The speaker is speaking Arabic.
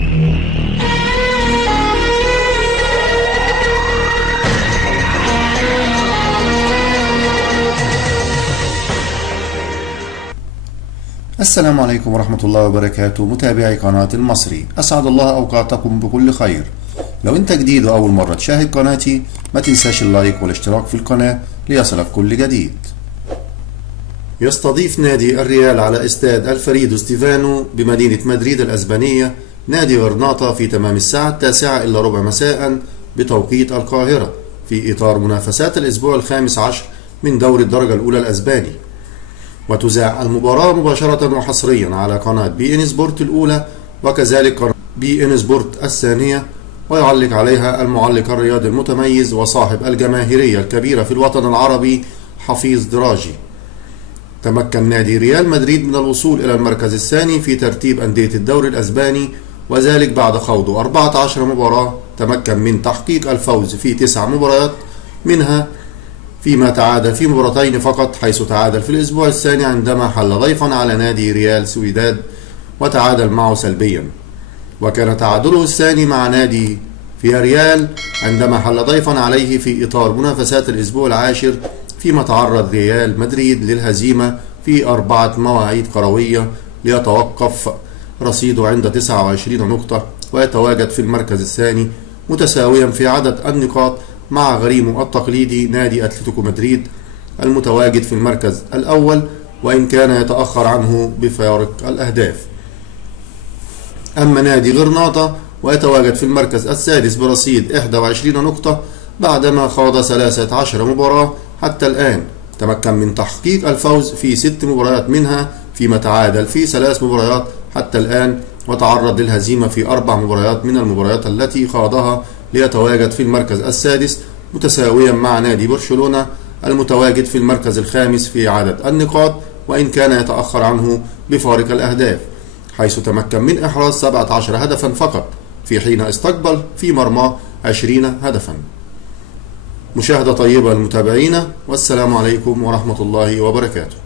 السلام عليكم ورحمة الله وبركاته، متابعي قناة المصري، أسعد الله أوقاتكم بكل خير. لو أنت جديد وأول مرة تشاهد قناتي ما تنساش اللايك والاشتراك في القناة ليصلك كل جديد. يستضيف نادي الريال على استاد الفريدو ستيفانو بمدينة مدريد الأسبانية نادي غرناطة في تمام الساعة 9:15 مساء بتوقيت القاهرة في إطار منافسات الأسبوع الخامس عشر من دوري الدرجة الأولى الأسباني. وتذاع المباراة مباشرة وحصريا على قناة بي إن سبورت الأولى وكذلك قناة بي إن سبورت الثانية، ويعلق عليها المعلق الرياضي المتميز وصاحب الجماهيرية الكبيرة في الوطن العربي حفيظ دراجي. تمكن نادي ريال مدريد من الوصول إلى المركز الثاني في ترتيب أندية الدوري الأسباني، وذلك بعد خوض 14 مباراة. تمكن من تحقيق الفوز في 9 مباريات منها، فيما تعادل في مباراتين فقط، حيث تعادل في الأسبوع الثاني عندما حل ضيفا على نادي ريال سويداد وتعادل معه سلبيا، وكان تعادله الثاني مع نادي فياريال عندما حل ضيفا عليه في إطار منافسات الأسبوع العاشر، فيما تعرض ريال مدريد للهزيمة في 4 مواعيد كروية ليتوقف رصيده عند 29 نقطة ويتواجد في المركز الثاني متساويا في عدد النقاط مع غريمه التقليدي نادي أتلتيكو مدريد المتواجد في المركز الأول، وإن كان يتأخر عنه بفارق الأهداف. أما نادي غرناطة ويتواجد في المركز السادس برصيد 21 نقطة بعدما خاض 13 مباراة حتى الآن. تمكن من تحقيق الفوز في 6 مباريات منها، فيما تعادل في 3 مباريات حتى الآن، وتعرض للهزيمة في 4 مباريات من المباريات التي خاضها، ليتواجد في المركز السادس متساويا مع نادي برشلونة المتواجد في المركز الخامس في عدد النقاط، وإن كان يتأخر عنه بفارق الأهداف، حيث تمكن من إحراز 17 هدفا فقط في حين استقبل في مرماه 20 هدفا. مشاهدة طيبة للمتابعين، والسلام عليكم ورحمة الله وبركاته.